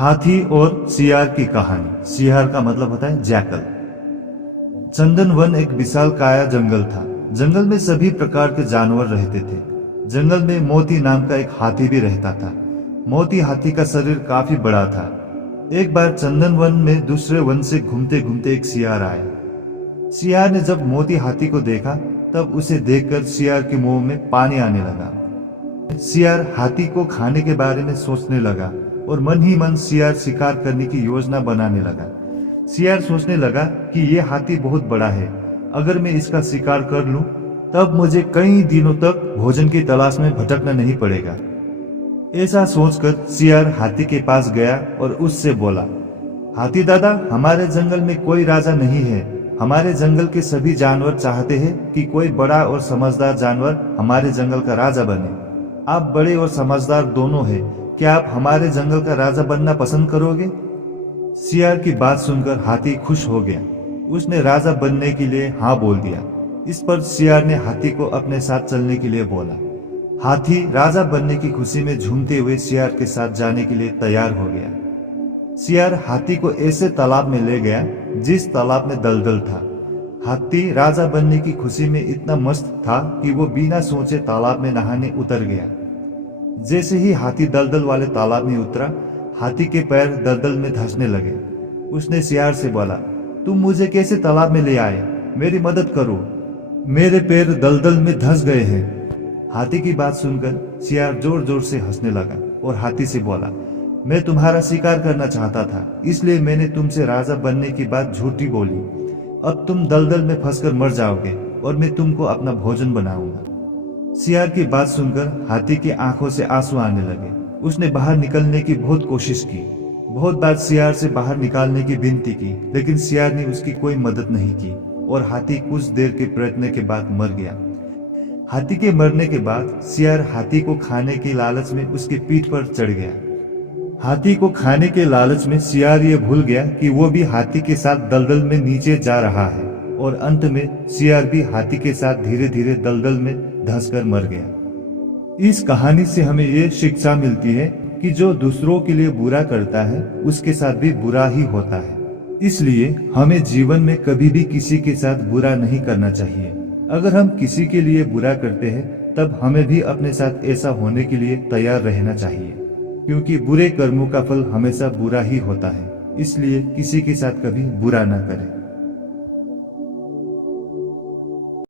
हाथी और सियार की कहानी। सियार का मतलब होता है जैकल। चंदन वन एक विशाल काया जंगल था। जंगल में सभी प्रकार के जानवर रहते थे। जंगल में मोती नाम का एक हाथी भी रहता था। मोती हाथी का शरीर काफी बड़ा था। एक बार चंदन वन में दूसरे वन से घूमते घूमते एक सियार आया। सियार ने जब मोती हाथी को देखा तब उसे देखकर सियार के मुंह में पानी आने लगा। सियार हाथी को खाने के बारे में सोचने लगा और मन ही मन सियार शिकार करने की योजना बनाने लगा। सियार सोचने लगा कि ये हाथी बहुत बड़ा है, अगर मैं इसका शिकार कर लूं तब मुझे कई दिनों तक भोजन की तलाश में भटकना नहीं पड़ेगा। ऐसा सोचकर सियार हाथी के पास गया और उससे बोला, हाथी दादा, हमारे जंगल में कोई राजा नहीं है। हमारे जंगल के सभी जानवर चाहते हैं कि कोई बड़ा और समझदार जानवर हमारे जंगल का राजा बने। आप बड़े और समझदार दोनों हैं, क्या आप हमारे जंगल का राजा बनना पसंद करोगे? सियार की बात सुनकर हाथी खुश हो गया। उसने राजा बनने के लिए हाँ बोल दिया। इस पर सियार ने हाथी को अपने साथ चलने के लिए बोला। हाथी राजा बनने की खुशी में झूमते हुए सियार के साथ जाने के लिए तैयार हो गया। सियार हाथी को ऐसे तालाब में ले गया जिस तालाब में दलदल था। हाथी राजा बनने की खुशी में इतना मस्त था कि वो बिना सोचे तालाब में नहाने उतर गया। जैसे ही हाथी दलदल वाले तालाब में उतरा, हाथी के पैर दलदल में धंसने लगे। उसने सियार से बोला, तुम मुझे कैसे तालाब में ले आए? मेरी मदद करो, मेरे पैर दलदल में धंस गए हैं। हाथी की बात सुनकर सियार जोर जोर से हंसने लगा और हाथी से बोला, मैं तुम्हारा शिकार करना चाहता था, इसलिए मैंने तुमसे राजा बनने की बात झूठी बोली। अब तुम दलदल में फंसकर मर जाओगे और मैं तुमको अपना भोजन बनाऊंगा। सियार की बात सुनकर हाथी की आंखों से आंसू आने लगे। उसने बाहर निकलने की बहुत कोशिश की। बहुत बार सियार से बाहर निकालने की विनती की, लेकिन सियार ने उसकी कोई मदद नहीं की और हाथी कुछ देर के प्रयत्न के बाद मर गया। हाथी के मरने के बाद सियार हाथी को खाने की लालच में उसकी पीठ पर चढ़ गया। हाथी को खाने के लालच में सियार ये भूल गया कि वो भी हाथी के साथ दलदल में नीचे जा रहा है और अंत में सियार भी हाथी के साथ धीरे धीरे दलदल में धंसकर मर गया। इस कहानी से हमें ये शिक्षा मिलती है कि जो दूसरों के लिए बुरा करता है उसके साथ भी बुरा ही होता है। इसलिए हमें जीवन में कभी भी किसी के साथ बुरा नहीं करना चाहिए। अगर हम किसी के लिए बुरा करते हैं तब हमें भी अपने साथ ऐसा होने के लिए तैयार रहना चाहिए, क्योंकि बुरे कर्मों का फल हमेशा बुरा ही होता है। इसलिए किसी के साथ कभी बुरा ना करें।